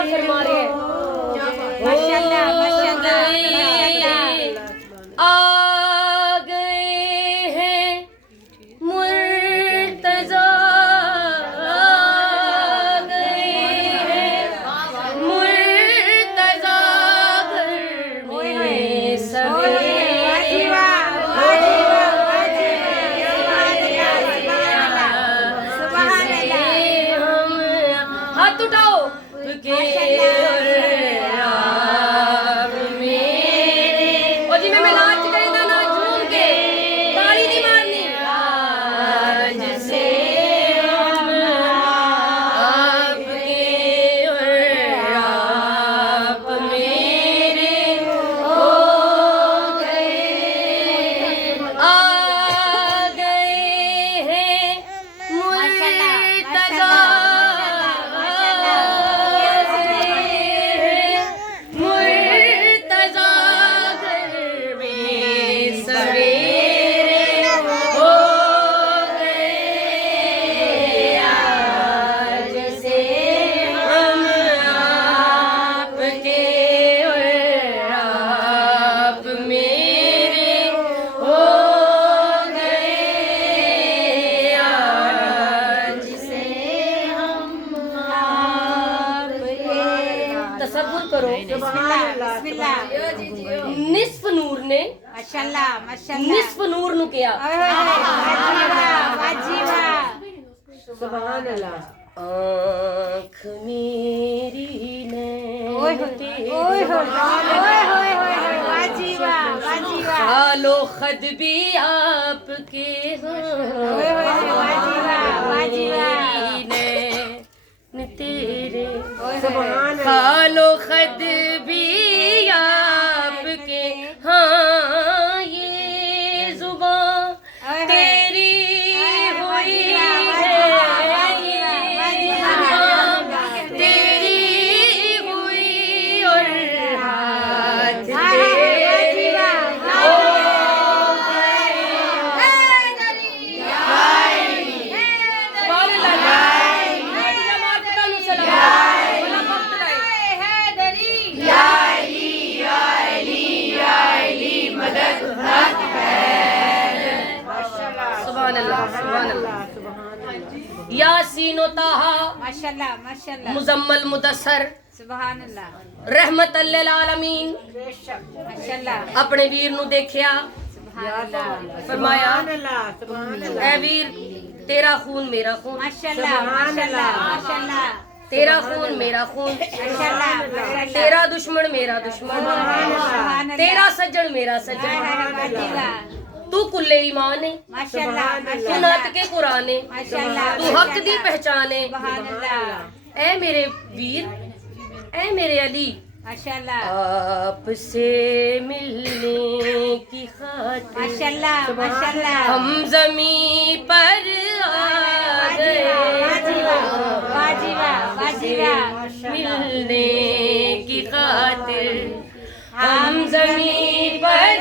क्या फरमा रहे हैं। माशाल्लाह माशाल्लाह आ गए हैं मुर्तजा, आ गए हैं मुर्तजा घर में सवेरे। हाथ उठाओ के आप मेरे। और जी मैं नाच गई ना, नाच झूम के, ताली नहीं मारनी। आज से हम आपके और आप मेरे हो गए। आ गए हैं मुर्तजा, मुर्तजा घर में सवेरे हो गए। आज से हम आपके और आप मेरे हो गए। आज से हम आपके। तसव्वुर करो, बिस्मिल्लाह निस्फ नूर ने माशाल्लाह माशाल्लाह निस्फ नूर नु किया। सुभान अल्लाह आँख मेरी नैन खालो खद भी आपके नैन तेरे। खालो खद भी आपके, हाँ ये जुबान तेरी हुई है, ये जुबान तेरी हुई और हाथ तेरे हो यासीन ताहा माशाल्लाह माशाल्लाह मुजम्मल मुदस्सर सुभान अल्लाह रहमतल लिल आलमीन। माशाल्लाह अपने वीर नु देखिया, फरमाया ऐ वीर तेरा खून मेरा खून, माशाल्लाह माशाल्लाह माशाल्लाह तेरा खून मेरा खून, माशाल्लाह तेरा दुश्मन मेरा दुश्मन, तेरा सज्जन मेरा सज्जन। तू कुल्ले ईमान है, माशाल्लाह तू नातके कुरान है, माशाल्लाह तू हक दी पहचान है। सुभान अल्लाह ऐ मेरे वीर, ऐ मेरे अली, माशाल्लाह आपसे मिलने की खातिर माशाल्लाह माशाल्लाह हम जमी पर आ गए। वाजीवा मिलने की खातिर हम जमी पर